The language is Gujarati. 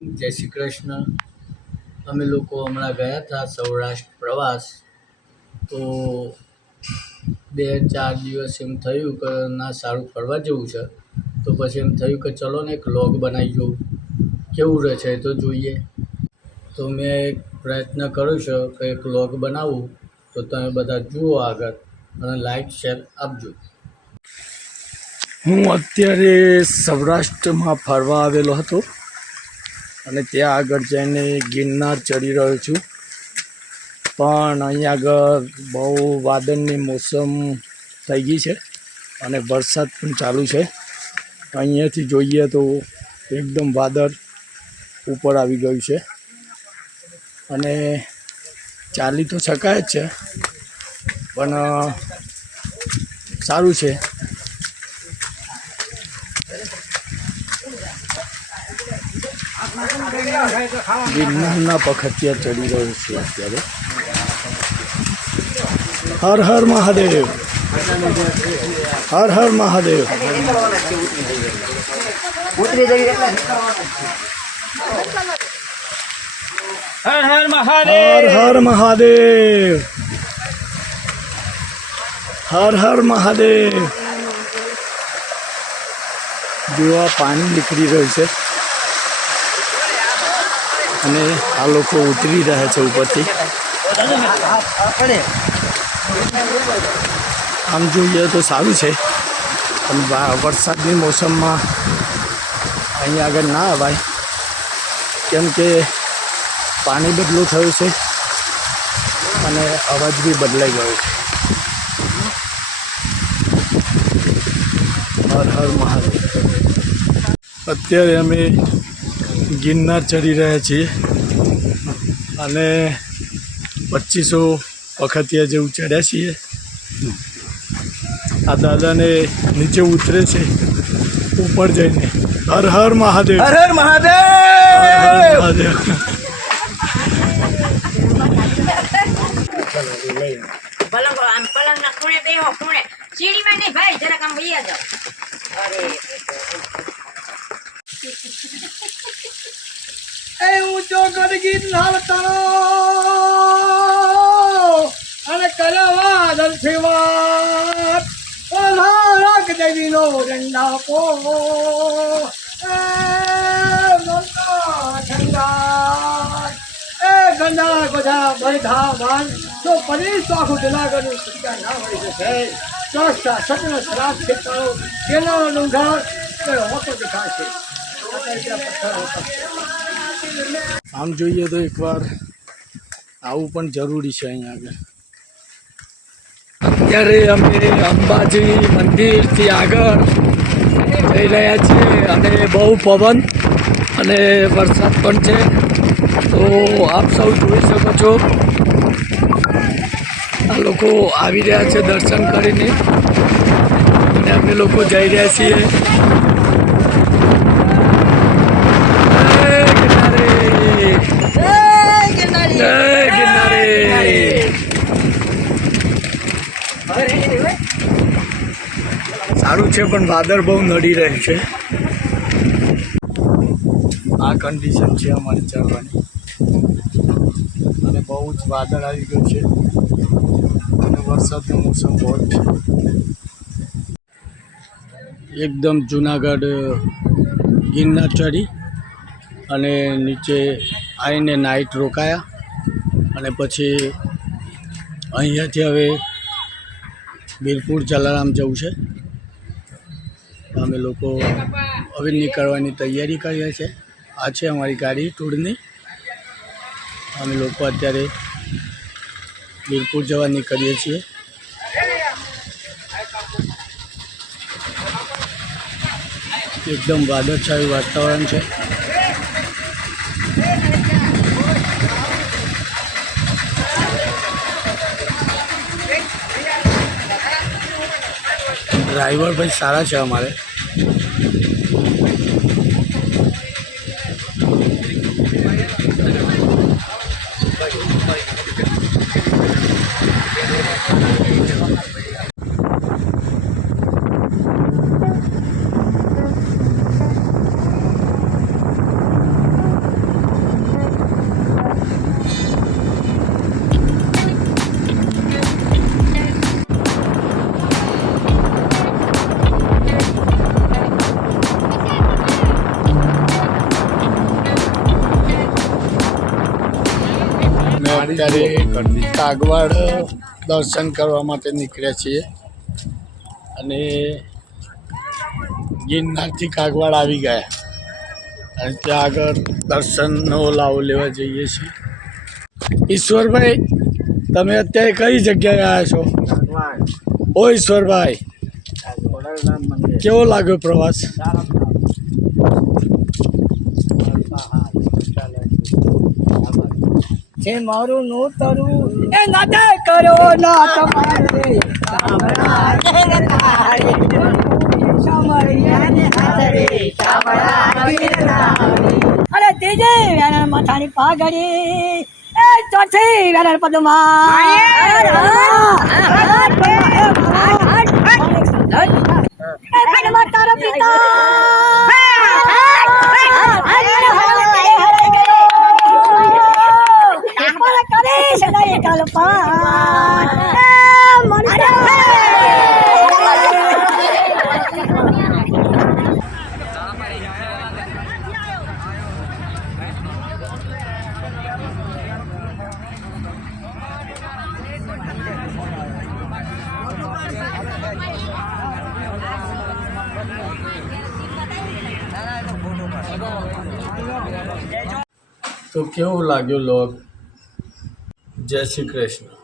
જય શ્રી કૃષ્ણ. અમે લોકો હમણાં ગયા હતા સૌરાષ્ટ્ર પ્રવાસ. તો 2-4 દિવસ એમ થયું કે ના સારું ફરવા જેવું છે. તો પછી એમ થયું કે ચલો ને એક વ્લોગ બનાવી જોઉં, કેવું રહે છે તો જોઈએ. તો મેં એક પ્રયત્ન કર્યો છે કે એક વ્લોગ બનાવું, તો તમે બધા જુઓ આગળ અને લાઈક શેર આપજો. હું અત્યારે સૌરાષ્ટ્રમાં ફરવા આવેલો હતો અને ત્યાં આગળ જઈને ગિરનાર ચડી રહ્યો છું. પણ અહીંયા આગળ બહુ વાદળની મોસમ થઈ ગઈ છે અને વરસાદ પણ ચાલુ છે. અહીંયાથી જોઈએ તો એકદમ વાદળ ઉપર આવી ગયું છે અને ચાલી તો શકાય જ છે, પણ સારું છે. ગિરનારના પગથિયા ચડી રહ્યું છે અત્યારે. હર હર મહાદેવ, હર હર મહાદેવ. હર હર હર મહાદેવ, હર મહાદેવ, હર હર મહાદેવ. જો આ પાણી નીકળી રહ્યું છે અને આ લોકો ઉતરી રહ્યા છે ઉપરથી. આમ જોઈએ તો સારું છે, પણ વરસાદની મોસમમાં અહીં આગળ ના અવાય, કેમ કે પાણી બદલું થયું છે અને અવાજ બી બદલાઈ ગયો છે. હર હર મહાદેવ. અત્યારે અમે ગિરનાર ચડી રહ્યા છીએ અને 2500 પગથિયા જેવું ચડ્યા છીએ. આ દાદાને નીચે ઉતરે છે ઉપર જઈને. હર હર મહાદેવ, હર હર મહાદેવ. હર હર મહાદેવ. પલંગ આમ પલંગના ખૂણે બેહો, ખૂણે સીડીમાં નહીં ભાઈ, જરાક આમ વૈયા જાઓ. અરે એ ઊંચો ગઢ ગિરનાર તળો અને કલાવા દલથી વાત રાગ દેવીનો રંડાપો ઠંડા એ ગંડા ગોધા બધા માન તો પરીશ આખું જુનાગઢનું સત્યા ના મળી જશે. ચોસા સતનો શ્રાપ ખેતાળો કેનાનો ડુંગર એ હોતો દેખાય છે. આમ જોઈએ તો એકવાર આવું પણ જરૂરી છે. અહીંયા આગળ અત્યારે અમે અંબાજી મંદિરથી આગળ જઈ રહ્યા છીએ અને બહુ પવન અને વરસાદ પણ છે. તો આપ સૌ જોઈ શકો છો, આ લોકો આવી રહ્યા છે દર્શન કરીને અને અમે લોકો જઈ રહ્યા છીએ. સારું છે, પણ વાદળ બહુ નડી રહે છે. આ કન્ડિશન છે અમારી ચાલવાની અને બહુ જ વાદળ આવી ગયું છે અને વરસાદનું મોસમ બહુ જ છે. એકદમ જુનાગઢ ગિરનાર ચડી અને નીચે આવીને નાઇટ રોકાયા અને પછી અહીંયાથી હવે વીરપુર જલારામ જવું છે. અમે લોકો હવે નીકળવાની તૈયારી કરીએ છીએ. આ છે અમારી ગાડી ટૂરની. અમે લોકો અત્યારે વીરપુર જવા નીકળીએ છીએ. એકદમ વાદળછાયું વાતાવરણ છે. ડ્રાઈવર ભાઈ સારા છે અમારે. અત્યારે કાગવાડ દર્શન કરવા માટે નીકળ્યા છીએ અને ગિરનારથી કાગવાડ આવી ગયા અને ત્યાં આગળ દર્શનનો લાવો લેવા જઈએ છીએ. ઈશ્વરભાઈ, તમે અત્યારે કઈ જગ્યાએ આવ્યા છો? ઓ ઈશ્વરભાઈ, કેવો લાગ્યો પ્રવાસ? છે મારું નોતરું એ નાતે કરો ના તમારે અરે તેજે વેરણ માથાની પાઘડી એ ચોથી વેરણ પદમાં તારો પિતા તો કેવું લાગ્યું લોગ? જય શ્રી કૃષ્ણ.